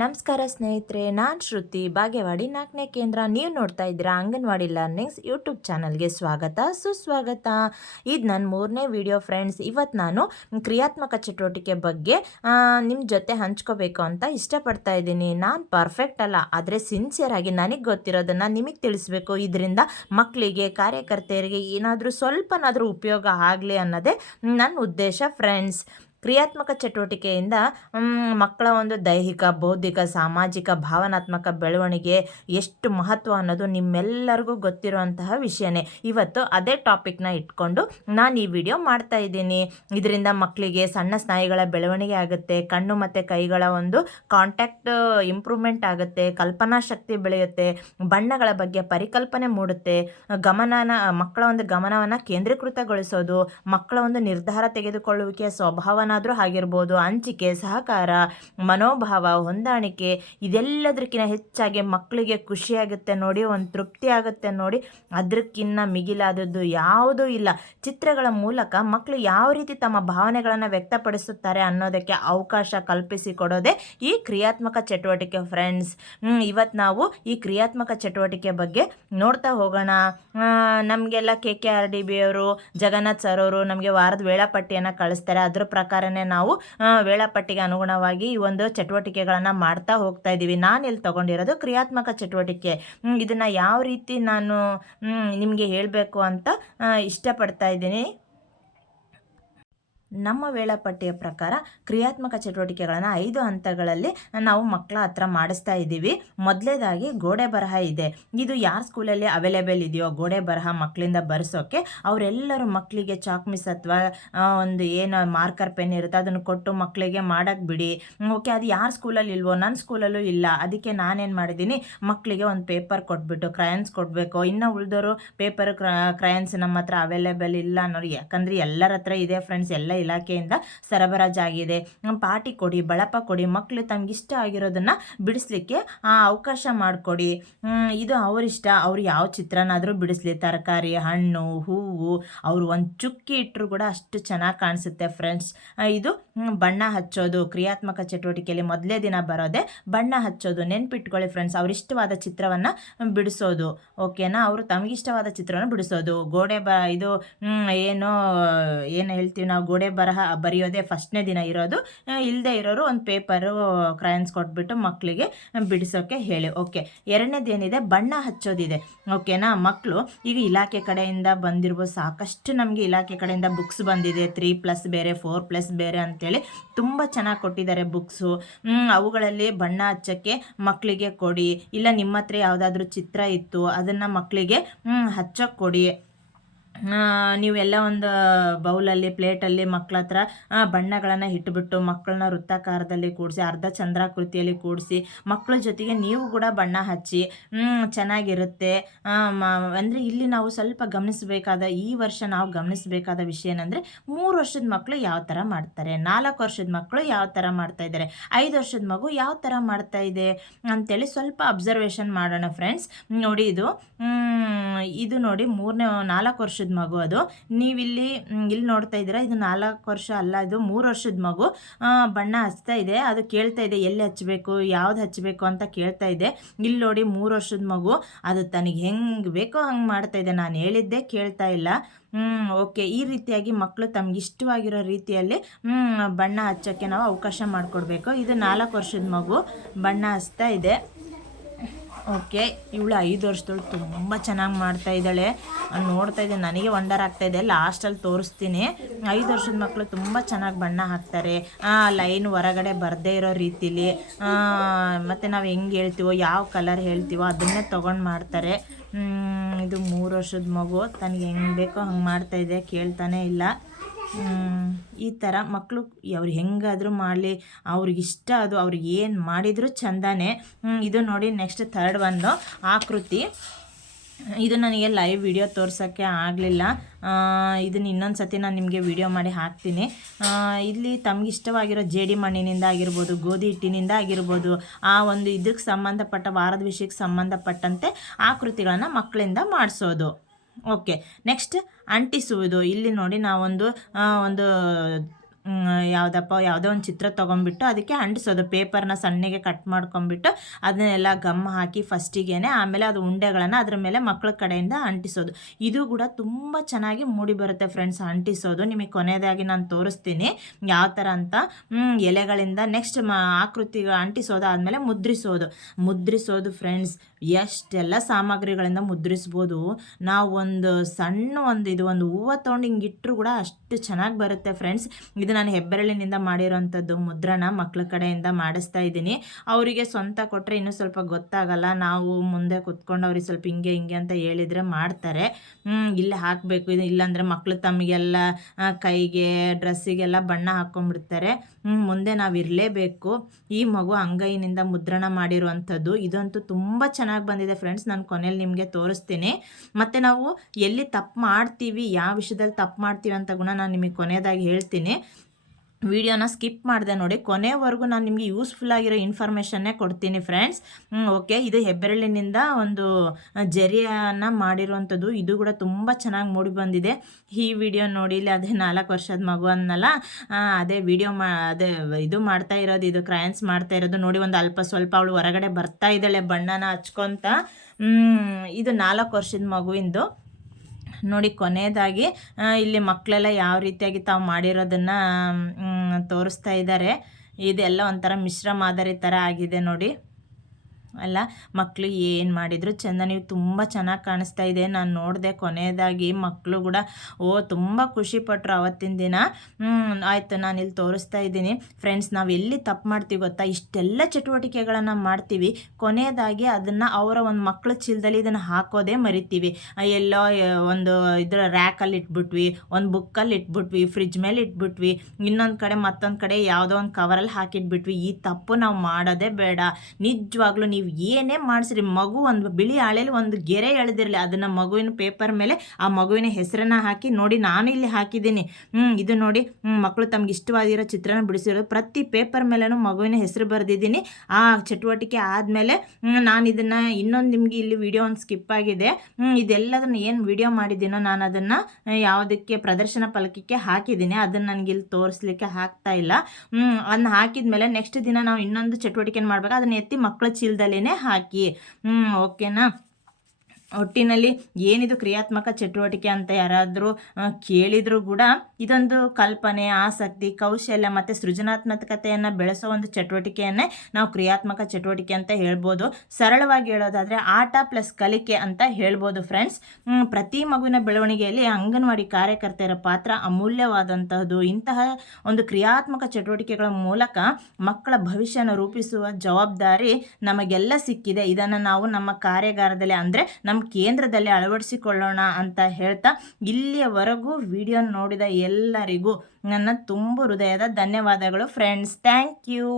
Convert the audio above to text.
ನಮಸ್ಕಾರ ಸ್ನೇಹಿತರೆ, ನಾನು ಶ್ರುತಿ ಬಾಗೇವಾಡಿ 4ನೇ ಕೇಂದ್ರ. ನೀವು ನೋಡ್ತಾ ಇದ್ದೀರಾ ಅಂಗನವಾಡಿ ಲರ್ನಿಂಗ್ಸ್ ಯೂಟ್ಯೂಬ್ ಚಾನಲ್ಗೆ ಸ್ವಾಗತ ಸುಸ್ವಾಗತ. ಇದು ನನ್ನ 3ನೇ ವಿಡಿಯೋ ಫ್ರೆಂಡ್ಸ್. ಇವತ್ತು ನಾನು ಕ್ರಿಯಾತ್ಮಕ ಚಟುವಟಿಕೆ ಬಗ್ಗೆ ನಿಮ್ಮ ಜೊತೆ ಹಂಚ್ಕೋಬೇಕು ಅಂತ ಇಷ್ಟಪಡ್ತಾ ಇದ್ದೀನಿ. ನಾನು ಪರ್ಫೆಕ್ಟ್ ಅಲ್ಲ, ಆದರೆ ಸಿನ್ಸಿಯರ್ ಆಗಿ ನನಗೆ ಗೊತ್ತಿರೋದನ್ನು ನಿಮಗೆ ತಿಳಿಸ್ಬೇಕು. ಇದರಿಂದ ಮಕ್ಕಳಿಗೆ, ಕಾರ್ಯಕರ್ತೆಯರಿಗೆ ಏನಾದರೂ ಸ್ವಲ್ಪನಾದರೂ ಉಪಯೋಗ ಆಗಲಿ ಅನ್ನೋದೇ ನನ್ನ ಉದ್ದೇಶ ಫ್ರೆಂಡ್ಸ್. ಕ್ರಿಯಾತ್ಮಕ ಚಟುವಟಿಕೆಯಿಂದ ಮಕ್ಕಳ ಒಂದು ದೈಹಿಕ, ಬೌದ್ಧಿಕ, ಸಾಮಾಜಿಕ, ಭಾವನಾತ್ಮಕ ಬೆಳವಣಿಗೆ ಎಷ್ಟು ಮಹತ್ವ ಅನ್ನೋದು ನಿಮ್ಮೆಲ್ಲರಿಗೂ ಗೊತ್ತಿರುವಂತಹ ವಿಷಯನೇ. ಇವತ್ತು ಅದೇ ಟಾಪಿಕ್ನ ಇಟ್ಕೊಂಡು ನಾನು ಈ ವಿಡಿಯೋ ಮಾಡ್ತಾ ಇದ್ದೀನಿ. ಇದರಿಂದ ಮಕ್ಕಳಿಗೆ ಸಣ್ಣ ಸ್ನಾಯುಗಳ ಬೆಳವಣಿಗೆ ಆಗುತ್ತೆ, ಕಣ್ಣು ಮತ್ತು ಕೈಗಳ ಒಂದು ಕಾಂಟ್ಯಾಕ್ಟ್ ಇಂಪ್ರೂವ್ಮೆಂಟ್ ಆಗುತ್ತೆ, ಕಲ್ಪನಾ ಶಕ್ತಿ ಬೆಳೆಯುತ್ತೆ, ಬಣ್ಣಗಳ ಬಗ್ಗೆ ಪರಿಕಲ್ಪನೆ ಮೂಡುತ್ತೆ, ಮಕ್ಕಳ ಒಂದು ಗಮನವನ್ನು ಕೇಂದ್ರೀಕೃತಗೊಳಿಸೋದು, ಮಕ್ಕಳ ಒಂದು ನಿರ್ಧಾರ ತೆಗೆದುಕೊಳ್ಳುವಿಕೆ ಸ್ವಭಾವನಾದರೂ ಆಗಿರ್ಬೋದು, ಹಂಚಿಕೆ, ಸಹಕಾರ, ಮನೋಭಾವ, ಹೊಂದಾಣಿಕೆ, ಇದೆಲ್ಲದಕ್ಕಿಂತ ಹೆಚ್ಚಾಗಿ ಮಕ್ಕಳಿಗೆ ಖುಷಿಯಾಗುತ್ತೆ ನೋಡಿ, ಒಂದು ತೃಪ್ತಿ ಆಗುತ್ತೆ ನೋಡಿ. ಅದಕ್ಕಿಂತ ಮಿಗಿಲಾದದ್ದು ಯಾವುದೂ ಇಲ್ಲ. ಚಿತ್ರಗಳ ಮೂಲಕ ಮಕ್ಕಳು ಯಾವ ರೀತಿ ತಮ್ಮ ಭಾವನೆಗಳನ್ನು ವ್ಯಕ್ತಪಡಿಸುತ್ತಾರೆ ಅನ್ನೋದಕ್ಕೆ ಅವಕಾಶ ಕಲ್ಪಿಸಿಕೊಡೋದೇ ಈ ಕ್ರಿಯಾತ್ಮಕ ಚಟುವಟಿಕೆ ಫ್ರೆಂಡ್ಸ್. ಇವತ್ತು ನಾವು ಈ ಕ್ರಿಯಾತ್ಮಕ ಚಟುವಟಿಕೆ ಬಗ್ಗೆ ನೋಡ್ತಾ ಹೋಗೋಣ. ನಮಗೆಲ್ಲ KKRDB ಅವರು, ಜಗನ್ನಾಥ್ ಸರ್ ಅವರು ನಮಗೆ ವಾರದ ವೇಳಾಪಟ್ಟಿಯನ್ನು ಕಳಿಸ್ತಾರೆ. ಅದರ ಪ್ರಕಾರನೇ ನಾವು ವೇಳಾಪಟ್ಟಿಗೆ ಅನುಗುಣವಾಗಿ ಈ ಒಂದು ಚಟುವಟಿಕೆಗಳನ್ನು ಮಾಡ್ತಾ ಹೋಗ್ತಾ ಇದ್ದೀವಿ. ನಾನು ಇಲ್ಲಿ ತಗೊಂಡಿರೋದು ಕ್ರಿಯಾತ್ಮಕ ಚಟುವಟಿಕೆ. ಇದನ್ನು ಯಾವ ರೀತಿ ನಾನು ನಿಮಗೆ ಹೇಳಬೇಕು ಅಂತ ಇಷ್ಟಪಡ್ತಾ ಇದ್ದೀನಿ. ನಮ್ಮ ವೇಳಾಪಟ್ಟಿಯ ಪ್ರಕಾರ ಕ್ರಿಯಾತ್ಮಕ ಚಟುವಟಿಕೆಗಳನ್ನು 5 ಹಂತಗಳಲ್ಲಿ ನಾವು ಮಕ್ಕಳ ಹತ್ರ ಮಾಡಿಸ್ತಾ ಇದ್ದೀವಿ. ಮೊದಲೇದಾಗಿ ಗೋಡೆ ಬರಹ ಇದೆ. ಇದು ಯಾರ ಸ್ಕೂಲಲ್ಲಿ ಅವೈಲೇಬಲ್ ಇದೆಯೋ ಗೋಡೆ ಬರಹ ಮಕ್ಕಳಿಂದ ಬರೆಸೋಕ್ಕೆ ಅವರೆಲ್ಲರೂ ಮಕ್ಕಳಿಗೆ ಚಾಕ್ಮಿಸ್ ಅಥವಾ ಒಂದು ಏನು ಮಾರ್ಕರ್ ಪೆನ್ ಇರುತ್ತೆ ಅದನ್ನು ಕೊಟ್ಟು ಮಕ್ಕಳಿಗೆ ಮಾಡೋಕ್ಕೆ ಬಿಡಿ. ಓಕೆ, ಅದು ಯಾರ ಸ್ಕೂಲಲ್ಲಿ ಇಲ್ವೋ, ನನ್ನ ಸ್ಕೂಲಲ್ಲೂ ಇಲ್ಲ, ಅದಕ್ಕೆ ನಾನೇನು ಮಾಡಿದ್ದೀನಿ, ಮಕ್ಕಳಿಗೆ ಒಂದು ಪೇಪರ್ ಕೊಟ್ಬಿಟ್ಟು ಕ್ರಯನ್ಸ್ ಕೊಡಬೇಕು. ಇನ್ನು ಉಳಿದವರು ಪೇಪರ್ ಕ್ರಯನ್ಸ್ ನಮ್ಮ ಹತ್ರ ಅವೈಲೇಬಲ್ ಇಲ್ಲ ಅನ್ನೋರು, ಯಾಕಂದರೆ ಎಲ್ಲರ ಹತ್ರ ಇದೆ ಫ್ರೆಂಡ್ಸ್, ಎಲ್ಲ ಇಲಾಖೆಯಿಂದ ಸರಬರಾಜಾಗಿದೆ. ಪಾಟಿ ಕೊಡಿ, ಬಳಪ ಕೊಡಿ, ಮಕ್ಕಳು ತಮಗಿಷ್ಟ ಆಗಿರೋದನ್ನು ಬಿಡಿಸ್ಲಿಕ್ಕೆ ಅವಕಾಶ ಮಾಡಿಕೊಡಿ. ಇದು ಅವರಿಷ್ಟ, ಅವ್ರು ಯಾವ ಚಿತ್ರನಾದರೂ ಬಿಡಿಸ್ಲಿ, ತರಕಾರಿ, ಹಣ್ಣು, ಹೂವು, ಅವರು ಒಂದು ಚುಕ್ಕಿ ಇಟ್ಟರು ಕೂಡ ಅಷ್ಟು ಚೆನ್ನಾಗಿ ಕಾಣಿಸುತ್ತೆ ಫ್ರೆಂಡ್ಸ್. ಇದು ಬಣ್ಣ ಹಚ್ಚೋದು. ಕ್ರಿಯಾತ್ಮಕ ಚಟುವಟಿಕೆಯಲ್ಲಿ ಮೊದಲೇ ದಿನ ಬರೋದೆ ಬಣ್ಣ ಹಚ್ಚೋದು. ನೆನ್ಪಿಟ್ಕೊಳ್ಳಿ ಫ್ರೆಂಡ್ಸ್, ಅವ್ರಿಷ್ಟವಾದ ಚಿತ್ರವನ್ನು ಬಿಡಿಸೋದು. ಓಕೆನಾ, ಅವರು ತಮಗಿಷ್ಟವಾದ ಚಿತ್ರವನ್ನು ಬಿಡಿಸೋದು. ಗೋಡೆ ಇದು ಏನು ಹೇಳ್ತೀವಿ ನಾವು, ಗೋಡೆ ಬರಹ ಬರೆಯೋದೇ ಫಸ್ಟ್ನೇ ದಿನ ಇರೋದು. ಇಲ್ಲದೆ ಇರೋರು ಒಂದು ಪೇಪರು ಕ್ರಯನ್ಸ್ ಕೊಟ್ಬಿಟ್ಟು ಮಕ್ಕಳಿಗೆ ಬಿಡಿಸೋಕ್ಕೆ ಹೇಳಿ. ಓಕೆ, ಎರಡನೇದೇನಿದೆ, ಬಣ್ಣ ಹಚ್ಚೋದಿದೆ. ಓಕೆನಾ, ಮಕ್ಕಳು ಈಗ ಇಲಾಖೆ ಕಡೆಯಿಂದ ಬಂದಿರ್ಬೋದು, ಸಾಕಷ್ಟು ನಮಗೆ ಇಲಾಖೆ ಕಡೆಯಿಂದ ಬುಕ್ಸ್ ಬಂದಿದೆ. 3+ ಬೇರೆ, 4+ ಬೇರೆ ಅಂತೇಳಿ ತುಂಬ ಚೆನ್ನಾಗಿ ಕೊಟ್ಟಿದ್ದಾರೆ ಬುಕ್ಸು. ಅವುಗಳಲ್ಲಿ ಬಣ್ಣ ಹಚ್ಚೋಕ್ಕೆ ಮಕ್ಕಳಿಗೆ ಕೊಡಿ. ಇಲ್ಲ ನಿಮ್ಮ ಹತ್ರ ಯಾವುದಾದ್ರೂ ಚಿತ್ರ ಇತ್ತು ಅದನ್ನು ಮಕ್ಕಳಿಗೆ ಹಚ್ಚೋಕ್ಕೆ ಕೊಡಿ. ನೀವೆಲ್ಲ ಒಂದು ಬೌಲಲ್ಲಿ, ಪ್ಲೇಟಲ್ಲಿ ಮಕ್ಕಳ ಹತ್ರ ಬಣ್ಣಗಳನ್ನು ಇಟ್ಬಿಟ್ಟು ಮಕ್ಕಳನ್ನ ವೃತ್ತಾಕಾರದಲ್ಲಿ ಕೂಡಿಸಿ, ಅರ್ಧ ಚಂದ್ರಾಕೃತಿಯಲ್ಲಿ ಕೂಡಿಸಿ ಮಕ್ಕಳ ಜೊತೆಗೆ ನೀವು ಕೂಡ ಬಣ್ಣ ಹಚ್ಚಿ ಚೆನ್ನಾಗಿರುತ್ತೆ. ಅಂದರೆ ಇಲ್ಲಿ ನಾವು ಸ್ವಲ್ಪ ಈ ವರ್ಷ ನಾವು ಗಮನಿಸಬೇಕಾದ ವಿಷಯ ಏನಂದರೆ, 3 ವರ್ಷದ ಮಕ್ಕಳು ಯಾವ ಥರ ಮಾಡ್ತಾರೆ, 4 ವರ್ಷದ ಮಕ್ಕಳು ಯಾವ ಥರ ಮಾಡ್ತಾ ಇದ್ದಾರೆ, 5 ವರ್ಷದ ಮಗು ಯಾವ ಥರ ಮಾಡ್ತಾ ಇದೆ ಅಂತೇಳಿ ಸ್ವಲ್ಪ ಅಬ್ಸರ್ವೇಷನ್ ಮಾಡೋಣ ಫ್ರೆಂಡ್ಸ್. ನೋಡಿ, ಇದು ನೋಡಿ 4 ವರ್ಷದ ಮಗು. ಅದು ನೀವಿಲ್ಲಿ ನೋಡ್ತಾ ಇದ್ದೀರಾ, ಇದು 4 ವರ್ಷ ಅಲ್ಲ, ಇದು 3 ವರ್ಷದ ಮಗು. ಬಣ್ಣ ಹಚ್ತಾ ಇದೆ. ಅದು ಕೇಳ್ತಾ ಇದೆ ಎಲ್ಲಿ ಹಚ್ಚಬೇಕು, ಯಾವ್ದು ಹಚ್ಚಬೇಕು ಅಂತ ಕೇಳ್ತಾ ಇದೆ. ಇಲ್ಲಿ ನೋಡಿ 3 ವರ್ಷದ ಮಗು, ಅದು ತನಗೆ ಹೆಂಗೆ ಬೇಕೋ ಹಂಗೆ ಮಾಡ್ತಾ ಇದೆ, ನಾನು ಹೇಳಿದ್ದೇ ಕೇಳ್ತಾ ಇಲ್ಲ. ಓಕೆ, ಈ ರೀತಿಯಾಗಿ ಮಕ್ಕಳು ತಮ್ಗೆ ಇಷ್ಟವಾಗಿರೋ ರೀತಿಯಲ್ಲಿ ಬಣ್ಣ ಹಚ್ಚೋಕ್ಕೆ ನಾವು ಅವಕಾಶ ಮಾಡಿಕೊಡ್ಬೇಕು. ಇದು 4 ವರ್ಷದ ಮಗು ಬಣ್ಣ ಹಚ್ತಾ ಇದೆ. ಓಕೆ, ಇವಳು 5 ವರ್ಷದವಳು ತುಂಬ ಚೆನ್ನಾಗಿ ಮಾಡ್ತಾ ಇದ್ದಾಳೆ. ನೋಡ್ತಾ ಇದ್ದೆ, ನನಗೆ ವಂಡರ್ ಆಗ್ತಾ ಇದೆ. ಲಾಸ್ಟಲ್ಲಿ ತೋರಿಸ್ತೀನಿ. 5 ವರ್ಷದ ಮಕ್ಕಳು ತುಂಬ ಚೆನ್ನಾಗಿ ಬಣ್ಣ ಹಾಕ್ತಾರೆ. ಲೈನ್ ಹೊರಗಡೆ ಬರದೇ ಇರೋ ರೀತಿಲಿ, ಮತ್ತು ನಾವು ಹೆಂಗೆ ಹೇಳ್ತೀವೋ, ಯಾವ ಕಲರ್ ಹೇಳ್ತೀವೋ ಅದನ್ನೇ ತೊಗೊಂಡು ಮಾಡ್ತಾರೆ. ಇದು 3 ವರ್ಷದ ಮಗು ತನಗೆ ಹೆಂಗೆ ಬೇಕೋ ಹಂಗೆ ಮಾಡ್ತಾಯಿದೆ, ಕೇಳ್ತಾನೆ ಇಲ್ಲ. ಈ ಥರ ಮಕ್ಕಳು ಅವ್ರು ಹೆಂಗಾದರೂ ಮಾಡಲಿ, ಅವ್ರಿಗಿಷ್ಟ, ಅದು ಅವ್ರಿಗೆ ಏನು ಮಾಡಿದರೂ ಚಂದಾನೆ. ಇದು ನೋಡಿ, ನೆಕ್ಸ್ಟ್ 3rd ಒಂದು ಆಕೃತಿ. ಇದು ನನಗೆ ಲೈವ್ ವಿಡಿಯೋ ತೋರ್ಸೋಕ್ಕೆ ಆಗಲಿಲ್ಲ. ಇದನ್ನು ಇನ್ನೊಂದು ಸತಿ ನಾನು ನಿಮಗೆ ವಿಡಿಯೋ ಮಾಡಿ ಹಾಕ್ತೀನಿ. ಇಲ್ಲಿ ತಮಗಿಷ್ಟವಾಗಿರೋ ಜೇಡಿ ಮಣ್ಣಿನಿಂದ ಆಗಿರ್ಬೋದು, ಗೋಧಿ ಹಿಟ್ಟಿನಿಂದ ಆಗಿರ್ಬೋದು, ಆ ಒಂದು ಇದಕ್ಕೆ ಸಂಬಂಧಪಟ್ಟ ವಾರದ ವಿಷಯಕ್ಕೆ ಸಂಬಂಧಪಟ್ಟಂತೆ ಆಕೃತಿಗಳನ್ನು ಮಕ್ಕಳಿಂದ ಮಾಡಿಸೋದು. ಓಕೆ, ನೆಕ್ಸ್ಟ್ ಅಂಟಿಸುವುದು. ಇಲ್ಲಿ ನೋಡಿ, ನಾವೊಂದು ಯಾವುದೋ ಒಂದು ಚಿತ್ರ ತೊಗೊಂಬಿಟ್ಟು ಅದಕ್ಕೆ ಅಂಟಿಸೋದು. ಪೇಪರ್ನ ಸಣ್ಣಗೆ ಕಟ್ ಮಾಡ್ಕೊಂಬಿಟ್ಟು ಅದನ್ನೆಲ್ಲ ಗಮ್ ಹಾಕಿ ಫಸ್ಟಿಗೇನೆ, ಆಮೇಲೆ ಅದು ಉಂಡೆಗಳನ್ನು ಅದ್ರ ಮೇಲೆ ಮಕ್ಕಳ ಕಡೆಯಿಂದ ಅಂಟಿಸೋದು. ಇದು ಕೂಡ ತುಂಬ ಚೆನ್ನಾಗಿ ಮೂಡಿ ಬರುತ್ತೆ ಫ್ರೆಂಡ್ಸ್ ಅಂಟಿಸೋದು. ನಿಮಗೆ ಕೊನೆಯದಾಗಿ ನಾನು ತೋರಿಸ್ತೀನಿ ಯಾವ ಥರ ಅಂತ. ಎಲೆಗಳಿಂದ ನೆಕ್ಸ್ಟ್ ಆಕೃತಿ ಅಂಟಿಸೋದು ಆದಮೇಲೆ ಮುದ್ರಿಸೋದು ಫ್ರೆಂಡ್ಸ್. ಎಷ್ಟೆಲ್ಲ ಸಾಮಗ್ರಿಗಳಿಂದ ಮುದ್ರಿಸ್ಬೋದು. ನಾವು ಒಂದು ಹೂವು ತೊಗೊಂಡು ಹಿಂಗೆ ಇಟ್ಟರು ಕೂಡ ಅಷ್ಟು ಚೆನ್ನಾಗಿ ಬರುತ್ತೆ ಫ್ರೆಂಡ್ಸ್. ಇದು ನಾನು ಹೆಬ್ಬೆರಳಿನಿಂದ ಮಾಡಿರೋಂಥದ್ದು ಮುದ್ರಣ ಮಕ್ಕಳ ಕಡೆಯಿಂದ ಮಾಡಿಸ್ತಾ ಇದ್ದೀನಿ. ಅವರಿಗೆ ಸ್ವಂತ ಕೊಟ್ಟರೆ ಇನ್ನೂ ಸ್ವಲ್ಪ ಗೊತ್ತಾಗಲ್ಲ. ನಾವು ಮುಂದೆ ಕುತ್ಕೊಂಡು ಅವ್ರಿಗೆ ಸ್ವಲ್ಪ ಹಿಂಗೆ ಅಂತ ಹೇಳಿದರೆ ಮಾಡ್ತಾರೆ. ಇಲ್ಲಿ ಹಾಕಬೇಕು, ಇದು ಇಲ್ಲಾಂದರೆ ಮಕ್ಕಳು ತಮಗೆಲ್ಲ ಕೈಗೆ ಡ್ರೆಸ್ಸಿಗೆಲ್ಲ ಬಣ್ಣ ಹಾಕ್ಕೊಂಡ್ಬಿಡ್ತಾರೆ. ಮುಂದೆ ನಾವು ಇರಲೇಬೇಕು. ಈ ಮಗು ಅಂಗೈನಿಂದ ಮುದ್ರಣ ಮಾಡಿರುವಂಥದ್ದು. ಇದಂತೂ ತುಂಬ ಚೆನ್ನಾಗಿ ಬಂದಿದೆ ಫ್ರೆಂಡ್ಸ್. ನಾನು ಕೊನೆಯಲ್ಲಿ ನಿಮಗೆ ತೋರಿಸ್ತೀನಿ. ಮತ್ತು ನಾವು ಎಲ್ಲಿ ತಪ್ಪು ಮಾಡ್ತೀವಿ, ಯಾವ ವಿಷಯದಲ್ಲಿ ತಪ್ಪು ಮಾಡ್ತೀವಿ ಅಂತ ಗುಣ ನಾನು ನಿಮಗೆ ಕೊನೆಯದಾಗಿ ಹೇಳ್ತೀನಿ. ವಿಡಿಯೋನ ಸ್ಕಿಪ್ ಮಾಡಿದೆ ನೋಡಿ, ಕೊನೆವರೆಗೂ ನಾನು ನಿಮಗೆ ಯೂಸ್ಫುಲ್ ಆಗಿರೋ ಇನ್ಫಾರ್ಮೇಷನ್ನೇ ಕೊಡ್ತೀನಿ ಫ್ರೆಂಡ್ಸ್. ಓಕೆ, ಇದು ಹೆಬ್ಬೆರಳಿನಿಂದ ಒಂದು ಜರಿಯನ್ನು ಮಾಡಿರುವಂಥದ್ದು. ಇದು ಕೂಡ ತುಂಬ ಚೆನ್ನಾಗಿ ಮೂಡಿ ಬಂದಿದೆ. ಈ ವಿಡಿಯೋ ನೋಡಿ, ಇಲ್ಲಿ ಅದೇ 4 ವರ್ಷದ ಮಗು ಅನ್ನಲ್ಲ, ಅದೇ ವಿಡಿಯೋ ಇದು ಮಾಡ್ತಾ ಇರೋದು, ಇದು ಕ್ರಯನ್ಸ್ ಮಾಡ್ತಾ ಇರೋದು ನೋಡಿ. ಒಂದು ಅಲ್ಪ ಸ್ವಲ್ಪ ಅವಳು ಹೊರಗಡೆ ಬರ್ತಾ ಇದ್ದಾಳೆ ಬಣ್ಣನ ಹಚ್ಕೊತ. ಇದು 4 ವರ್ಷದ ಮಗುವಿಂದು ನೋಡಿ. ಕೊನೆಯದಾಗಿ ಇಲ್ಲಿ ಮಕ್ಕಳೆಲ್ಲ ಯಾವ ರೀತಿಯಾಗಿ ತಾವು ಮಾಡಿರೋದನ್ನು ತೋರಿಸ್ತಾ ಇದ್ದಾರೆ. ಇದೆಲ್ಲ ಒಂಥರ ಮಿಶ್ರ ಮಾದರಿ ಥರ ಆಗಿದೆ ನೋಡಿ. ಅಲ್ಲ, ಮಕ್ಕಳು ಏನು ಮಾಡಿದ್ರು ಚೆಂದ. ನೀವು ತುಂಬ ಚೆನ್ನಾಗಿ ಕಾಣಿಸ್ತಾ ಇದೆ. ನಾನು ನೋಡಿದೆ ಕೊನೆಯದಾಗಿ ಮಕ್ಕಳು ಕೂಡ ತುಂಬ ಖುಷಿಪಟ್ಟರು ಅವತ್ತಿನ ದಿನ. ಆಯಿತು, ನಾನು ಇಲ್ಲಿ ತೋರಿಸ್ತಾ ಇದ್ದೀನಿ ಫ್ರೆಂಡ್ಸ್. ನಾವು ಎಲ್ಲಿ ತಪ್ಪು ಮಾಡ್ತೀವಿ ಗೊತ್ತಾ, ಇಷ್ಟೆಲ್ಲ ಚಟುವಟಿಕೆಗಳನ್ನು ಮಾಡ್ತೀವಿ, ಕೊನೆಯದಾಗಿ ಅದನ್ನು ಅವರ ಒಂದು ಮಕ್ಕಳ ಚೀಲದಲ್ಲಿ ಇದನ್ನು ಹಾಕೋದೇ ಮರಿತೀವಿ. ಎಲ್ಲೋ ಒಂದು ಇದರ ರ್ಯಾಕಲ್ಲಿ ಇಟ್ಬಿಟ್ವಿ, ಒಂದು ಬುಕ್ಕಲ್ಲಿ ಇಟ್ಬಿಟ್ವಿ, ಫ್ರಿಜ್ ಮೇಲೆ ಇಟ್ಬಿಟ್ವಿ, ಇನ್ನೊಂದು ಕಡೆ ಮತ್ತೊಂದು ಕಡೆ ಯಾವುದೋ ಒಂದು ಕವರಲ್ಲಿ ಹಾಕಿಟ್ಬಿಟ್ವಿ. ಈ ತಪ್ಪು ನಾವು ಮಾಡೋದೇ ಬೇಡ. ನಿಜವಾಗ್ಲೂ ನೀವು ಏನೇ ಮಾಡಿಸ್ರಿ, ಮಗು ಒಂದು ಬಿಳಿ ಹಾಳೆಯಲ್ಲಿ ಒಂದು ಗೆರೆ ಎಳೆದಿರಲಿ, ಅದನ್ನು ಮಗುವಿನ ಪೇಪರ್ ಮೇಲೆ ಆ ಮಗುವಿನ ಹೆಸರನ್ನು ಹಾಕಿ ನೋಡಿ. ನಾನು ಇಲ್ಲಿ ಹಾಕಿದ್ದೀನಿ. ಇದು ನೋಡಿ, ಮಕ್ಕಳು ತಮ್ಗೆ ಇಷ್ಟವಾಗಿರೋ ಚಿತ್ರನ ಬಿಡಿಸಿರೋದು. ಪ್ರತಿ ಪೇಪರ್ ಮೇಲೂ ಮಗುವಿನ ಹೆಸರು ಬರೆದಿದ್ದೀನಿ. ಆ ಚಟುವಟಿಕೆ ಆದಮೇಲೆ ನಾನು ಇದನ್ನು ಇನ್ನೊಂದು ನಿಮಗೆ ಇಲ್ಲಿ ವಿಡಿಯೋ ಒಂದು ಸ್ಕಿಪ್ ಆಗಿದೆ. ಇದೆಲ್ಲದನ್ನು ಏನು ವಿಡಿಯೋ ಮಾಡಿದ್ದೀನೋ ನಾನು ಅದನ್ನು ಯಾವುದಕ್ಕೆ ಪ್ರದರ್ಶನ ಫಲಕಕ್ಕೆ ಹಾಕಿದ್ದೀನಿ. ಅದನ್ನು ನನಗೆ ಇಲ್ಲಿ ತೋರಿಸ್ಲಿಕ್ಕೆ ಆಗ್ತಾ ಇಲ್ಲ. ಅದನ್ನ ಹಾಕಿದ್ಮೇಲೆ ನೆಕ್ಸ್ಟ್ ದಿನ ನಾವು ಇನ್ನೊಂದು ಚಟುವಟಿಕೆ ಮಾಡಬೇಕು. ಅದನ್ನು ಎತ್ತಿ ಮಕ್ಕಳ ಚೀಲದಲ್ಲಿ ಹಾಕಿ. ಓಕೆನಾ? ಒಟ್ಟಿನಲ್ಲಿ ಏನಿದು ಕ್ರಿಯಾತ್ಮಕ ಚಟುವಟಿಕೆ ಅಂತ ಯಾರಾದರೂ ಕೇಳಿದರೂ ಕೂಡ ಇದೊಂದು ಕಲ್ಪನೆ, ಆಸಕ್ತಿ, ಕೌಶಲ್ಯ ಮತ್ತು ಸೃಜನಾತ್ಮಕತೆಯನ್ನು ಬೆಳೆಸೋ ಒಂದು ಚಟುವಟಿಕೆಯನ್ನೇ ನಾವು ಕ್ರಿಯಾತ್ಮಕ ಚಟುವಟಿಕೆ ಅಂತ ಹೇಳ್ಬೋದು. ಸರಳವಾಗಿ ಹೇಳೋದಾದರೆ ಆಟ ಪ್ಲಸ್ ಕಲಿಕೆ ಅಂತ ಹೇಳ್ಬೋದು ಫ್ರೆಂಡ್ಸ್. ಪ್ರತಿ ಮಗುವಿನ ಬೆಳವಣಿಗೆಯಲ್ಲಿ ಅಂಗನವಾಡಿ ಕಾರ್ಯಕರ್ತೆಯರ ಪಾತ್ರ ಅಮೂಲ್ಯವಾದಂತಹದ್ದು. ಇಂತಹ ಒಂದು ಕ್ರಿಯಾತ್ಮಕ ಚಟುವಟಿಕೆಗಳ ಮೂಲಕ ಮಕ್ಕಳ ಭವಿಷ್ಯನ ರೂಪಿಸುವ ಜವಾಬ್ದಾರಿ ನಮಗೆಲ್ಲ ಸಿಕ್ಕಿದೆ. ಇದನ್ನು ನಾವು ನಮ್ಮ ಕಾರ್ಯಾಗಾರದಲ್ಲಿ ಅಂದರೆ ನಮ್ಮ ಕೇಂದ್ರದಲ್ಲಿ ಅಳವಡಿಸಿಕೊಳ್ಳೋಣ ಅಂತ ಹೇಳ್ತಾ, ಇಲ್ಲಿಯವರೆಗೂ ವಿಡಿಯೋ ನೋಡಿದ ಎಲ್ಲರಿಗೂ ನನ್ನ ತುಂಬ ಹೃದಯದ ಧನ್ಯವಾದಗಳು ಫ್ರೆಂಡ್ಸ್. Thank you.